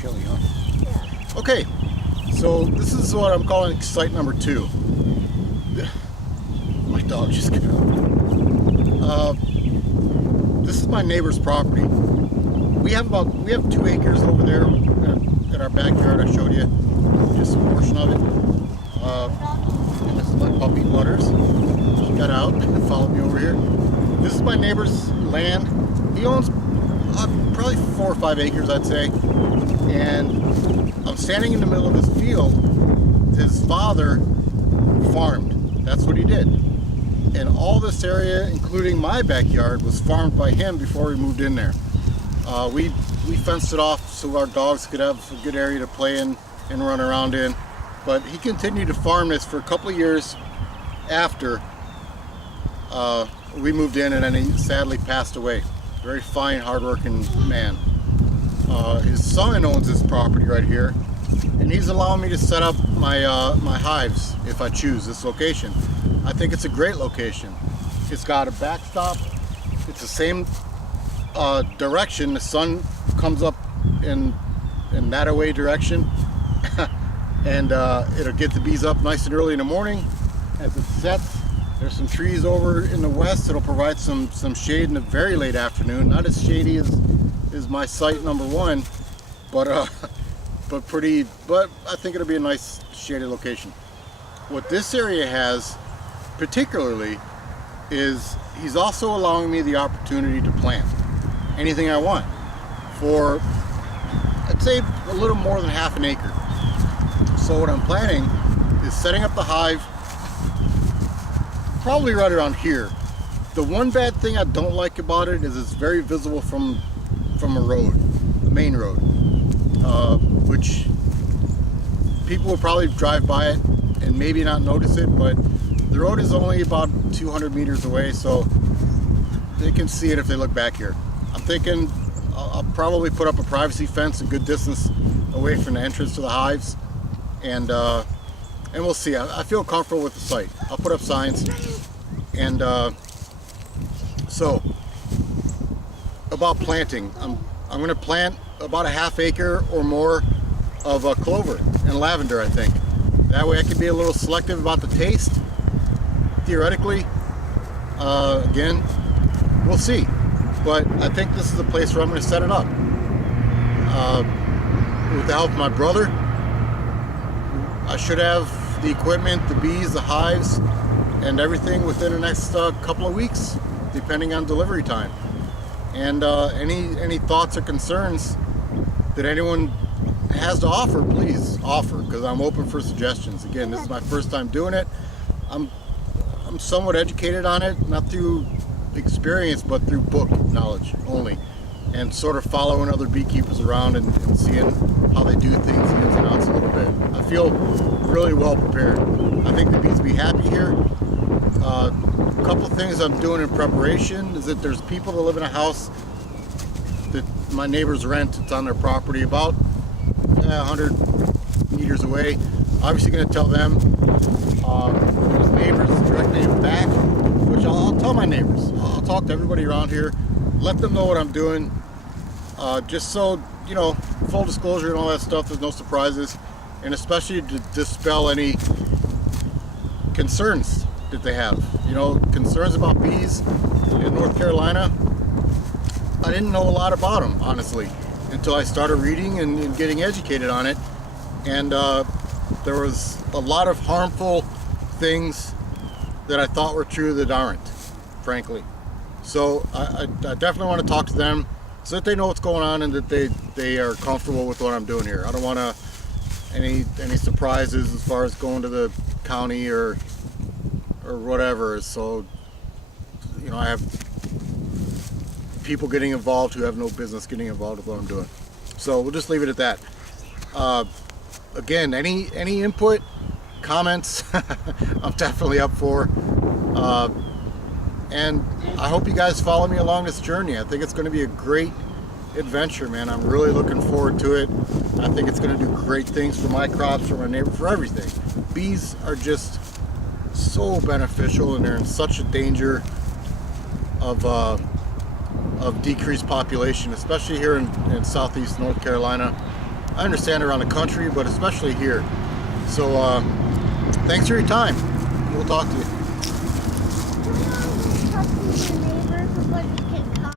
chilly, huh? Yeah. Okay, so this is what I'm calling site number 2. My dog just got out. This is my neighbor's property. We have 2 acres over there at our backyard. I showed you just a portion of it. And this is my puppy Butters. She got out and followed me over here. This is my neighbor's land. He owns probably 4 or 5 acres, I'd say. And I'm standing in the middle of his field. His father farmed. That's what he did. And all this area, including my backyard, was farmed by him before we moved in there. We fenced it off so our dogs could have a good area to play in and run around in. But he continued to farm this for a couple of years after we moved in, and then he sadly passed away. Very fine, hardworking man. His son owns this property right here, and he's allowing me to set up my my hives if I choose this location. I think it's a great location. It's got a backstop. It's the same direction. The sun comes up in that away direction, and it'll get the bees up nice and early in the morning. As it sets, there's some trees over in the west that'll provide some shade in the very late afternoon. Not as shady as my site number 1, but I think it'll be a nice shaded location. What this area has particularly is he's also allowing me the opportunity to plant anything I want for, I'd say, a little more than half an acre. So what I'm planning is setting up the hive probably right around here. The one bad thing I don't like about it is it's very visible from a road, the main road, which people will probably drive by it and maybe not notice it, but the road is only about 200 meters away, so they can see it if they look back here. I'm thinking I'll probably put up a privacy fence a good distance away from the entrance to the hives, and we'll see. I feel comfortable with the site. I'll put up signs, and so about planting, I'm going to plant about a half acre or more of clover and lavender, I think. That way I can be a little selective about the taste. Theoretically, again, we'll see. But I think this is the place where I'm going to set it up. With the help of my brother, I should have the equipment, the bees, the hives, and everything within the next couple of weeks, depending on delivery time. And any thoughts or concerns that anyone has to offer, please offer, because I'm open for suggestions. Again, this is my first time doing it. I'm somewhat educated on it, not through experience, but through book knowledge only, and sort of following other beekeepers around and seeing how they do things, the ins and outs a little bit. I feel really well prepared. I think the bees will be happy here. A couple of things I'm doing in preparation is that there's people that live in a house that my neighbors rent. It's on their property about 100 meters away. Obviously going to tell them. There's neighbors directly back, which I'll tell my neighbors. I'll talk to everybody around here, let them know what I'm doing, just so, you know, full disclosure and all that stuff, there's no surprises, and especially to dispel any concerns that they have. You know, concerns about bees in North Carolina. I didn't know a lot about them, honestly, until I started reading and getting educated on it, and there was a lot of harmful things that I thought were true that aren't, frankly. So I definitely want to talk to them so that they know what's going on and that they are comfortable with what I'm doing here. I don't want any surprises as far as going to the county or whatever. So, you know, I have people getting involved who have no business getting involved with what I'm doing. So we'll just leave it at that. Again, any input, comments, I'm definitely up for. And I hope you guys follow me along this journey. I think it's going to be a great adventure, man. I'm really looking forward to it. I think it's going to do great things for my crops, for my neighbor, for everything. Bees are just so beneficial, and they're in such a danger of decreased population, especially here in southeast North Carolina. I understand around the country, but especially here. So thanks for your time. We'll talk to you.